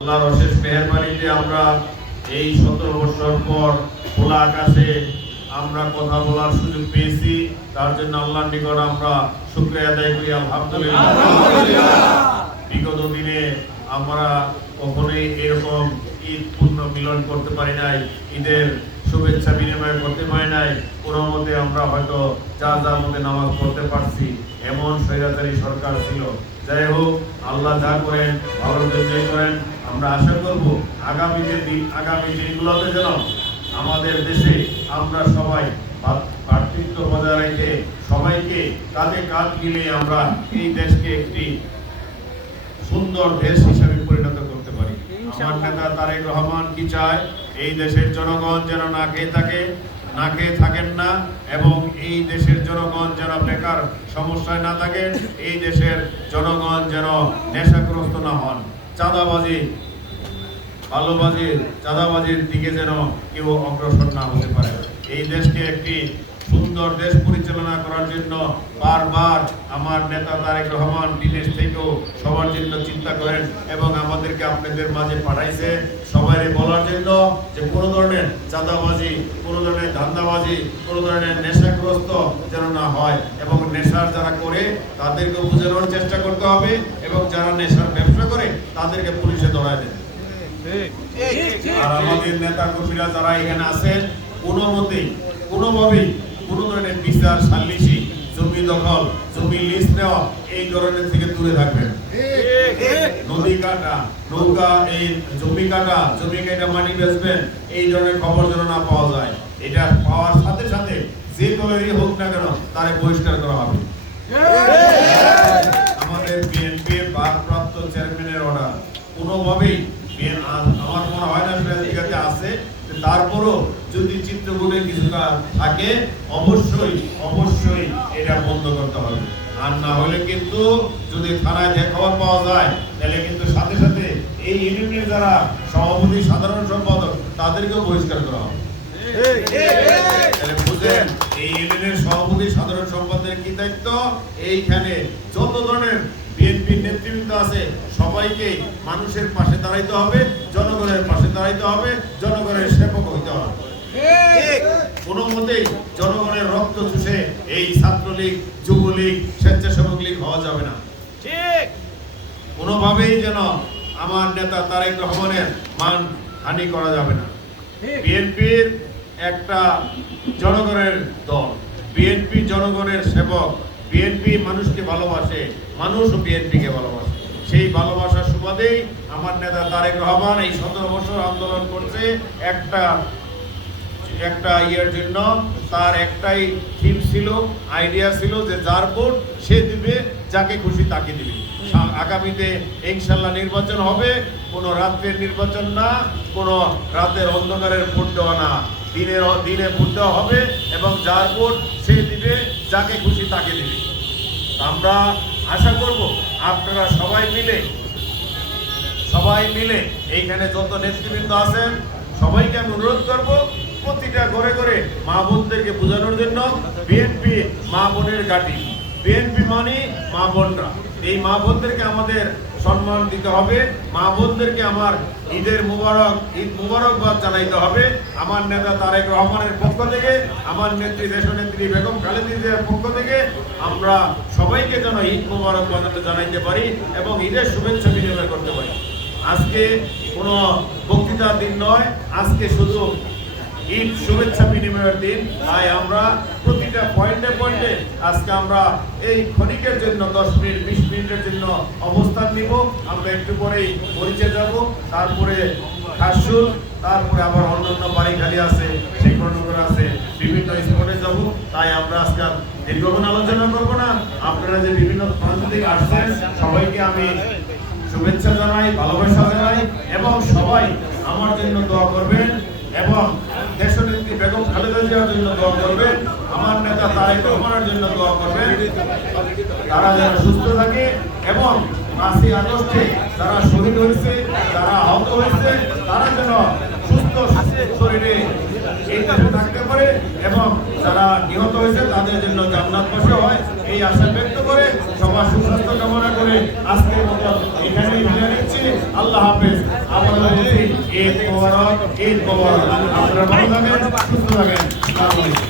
আল্লাহর অশেষ মেহরবানিতে আমরা এই সতেরো বছর পর খোলা আকাশে আমরা কথা বলার সুযোগ পেয়েছি। তার জন্য আল্লাহর নিকট আমরা শুক্রিয়া আদায় করি আলহামদুলিল্লাহ। বিগত দিনে আমরা কখনোই এরকম ঈদ পূর্ণ মিলন করতে পারি নাই, ঈদের শুভেচ্ছা বিনিময় করতে পারি নাই, কোনো মতে আমরা হয়তো যা যা মতে নামাজ পড়তে পারছি, এমন স্বৈরাচারী সরকার ছিল। যাই হোক, আল্লাহ যা করেন ভালোর জন্যই করেন, আমরা আশা করব আগামী যে দিন, আগামী দিনগুলোতে যেন আমাদের দেশে আমরা সবাই ভা- ভ্রাতৃত্ব বজায় রেখে সবাইকে কাঁধে কাঁধ মিলে আমরা এই দেশকে একটি সুন্দর দেশ হিসেবে পরিণত পারি আমার নেতা তারেক রহমান কি চায়? এই দেশের জনগণ যেন না খেয়ে থাকে, না খেয়ে থাকেন না, এবং এই দেশের জনগণ যেন বেকার সমস্যায় না থাকেন, এই দেশের জনগণ যেন নেশাগ্রস্ত না হন। চাঁদাবাজি ভালোবাজির চাঁদাবাজির দিকে যেন কেউ অগ্রসর না হতে পারে। এই দেশকে একটি সুন্দর দেশ পরিচালনা করার জন্য বারবার আমার নেতা তারেক রহমান বিদেশ থেকেও সবার জন্য চিন্তা করেন এবং আমাদেরকে আপনাদের মাঝে পাঠাইছে। সবাই বলার জন্য যে কোনো ধরনের চাঁদাবাজি, কোনো ধরনের ধান্দাবাজি, কোনো ধরনের নেশাগ্রস্ত যেন না হয় এবং নেশার যারা করে তাদেরকে বোঝানোর চেষ্টা করতে হবে এবং যারা নেশার ব্যবসা করে তাদেরকে পুলিশে ধরায় দেবে। আর আমাদের নেতা কর্মীরা যারা এখানে আছেন, কোনো মতেই, কোনোভাবেই কোনো ধরনের বিচার সাল্লিশি জমি দখল, জমি লিস্ট নেওয়া, এই ধরনের থেকে দূরে থাকবেন। নদী কাটা, নৌকা, এই জমি কাটা, জমি মাটি বেচবেন, এই ধরনের খবর যেন না পাওয়া যায়। এটা পাওয়ার সাথে সাথে যে দলেরই হোক না কেন, তারে বহিষ্কার করা হবে। আমাদের বিএনপি ভারপ্রাপ্ত চেয়ারম্যানের অর্ডার কোনোভাবেই আমার মনে হয় না আছে তারপরও যদি চিত্রকূটে কিছু থাকে অবশ্যই অবশ্যই এটা বন্ধ করতে হবে। আর না হলে কিন্তু যদি থানায় যে খবর পাওয়া যায় তাহলে কিন্তু সাথে সাথে এই ইউনিয়নের যারা সভাপতি সাধারণ সম্পাদক তাদেরকেও বহিষ্কার করা হবে। তাহলে বুঝেন এই ইউনিয়নের সভাপতি সাধারণ সম্পাদকের কি দায়িত্ব? এইখানে যত ধরনের বিএনপি নেতৃবৃন্দ আছে সবাইকে মানুষের পাশে দাঁড়াইতে হবে জনগণের পাশে দাঁড়াইতে হবে জনগণের সেবক হইতে হবে কোনো মতেই জনগণের রক্ত চুষে এই ছাত্রলীগ যুবলীগ স্বেচ্ছাসেবক লীগ হওয়া যাবে না। ঠিক। কোনোভাবেই যেন আমার নেতা তারেক রহমানের মান হানি করা যাবে না। বিএনপির একটা জনগণের দল বিএনপি জনগণের সেবক বিএনপি মানুষকে ভালোবাসে মানুষও বিএনপিকে ভালোবাসে। সেই ভালোবাসার সুবাদেই আমার নেতা তারেক রহমান এই সতেরো বছর আন্দোলন করছে একটা একটা ইয়ের জন্য তার একটাই থিম ছিল আইডিয়া ছিল যে যার ভোট সে দিবে, যাকে খুশি তাকে দিবে। আগামীতে ইনশাল্লাহ নির্বাচন হবে, কোনো রাত্রের নির্বাচন না, কোনো রাতের অন্ধকারের ভোট দেওয়া না। দিনের দিনে ভোট দেওয়া হবে এবং যার ভোট সে দিবে, যাকে খুশি তাকে দিবে। আমরা আশা করব আপনারা সবাই মিলে সবাই মিলে এইখানে যত নেতৃবৃন্দ আছেন, সবাইকে আমি অনুরোধ করব প্রতিটা ঘরে ঘরে মা বোনদেরকে বোঝানোর জন্য বিএনপি মা বোনের গাটি বিএনপি মানে মা বোনরা। এই মা বোনদেরকে আমাদের সম্মান দিতে হবে। মা বোনদেরকে আমার ঈদের মুবারক, ঈদ মুবারকবাদ জানাইতে হবে। আমার নেতা তারেক রহমানের পক্ষ থেকে, আমার নেত্রী, দেশনেত্রী বেগম খালেদিদের পক্ষ থেকে আমরা সবাইকে যেন ঈদ মুবারকবাদ জানাইতে পারি এবং ঈদের শুভেচ্ছা বিনিময় করতে পারি। আজকে কোনো বক্তৃতার দিন নয়। আজকে শুধু ঈদ শুভেচ্ছা বিনিময়ের দিন। তাই আমরা প্রতিটা পয়েন্টে পয়েন্টে আজকে আমরা এই ক্ষণিকের জন্য, দশ মিনিট, বিশ মিনিটের জন্য অবস্থান নিব। আমরা একটু পরেই পরিচয় যাব। তারপরে খাসুল তারপরে আবার অন্যান্য বাড়ি খালি আছে শেখরনগর আছে, বিভিন্ন স্পটে যাব। তাই আমরা আজকে দীর্ঘক্ষণ আলোচনা করব না। আপনারা যে বিভিন্ন প্রান্ত আসছেন, সবাইকে আমি শুভেচ্ছা জানাই, ভালোবাসা জানাই, এবং সবাই আমার জন্য দোয়া করবেন, এবং বেগম খালেদা জিয়ার জন্য দোয়া করবেন, আমার নেতা তারেক রহমানের জন্য দোয়া করবেন। তারা যেন সুস্থ থাকে এবং পাঁচই আগস্টে যারা শহীদ হয়েছে, যারা আহত হয়েছে, তারা যেন সুস্থ শরীরে এই দেশে থাকতে পারে এবং যারা নিহত হয়েছে, তাদের জন্য জান্নাতবাসী হয়। এই আশা ব্যক্ত করে সবার সুস্বাস্থ্য কামনা করে আজকের মতো এখানেই বিদায় নিচ্ছি। আল্লাহ হাফেজ। বলছি ঈদ মোবারক ঈদ মোবারক। আপনারা ভালো থাকেন। সুস্থ থাকেন আসসালামু আলাইকুম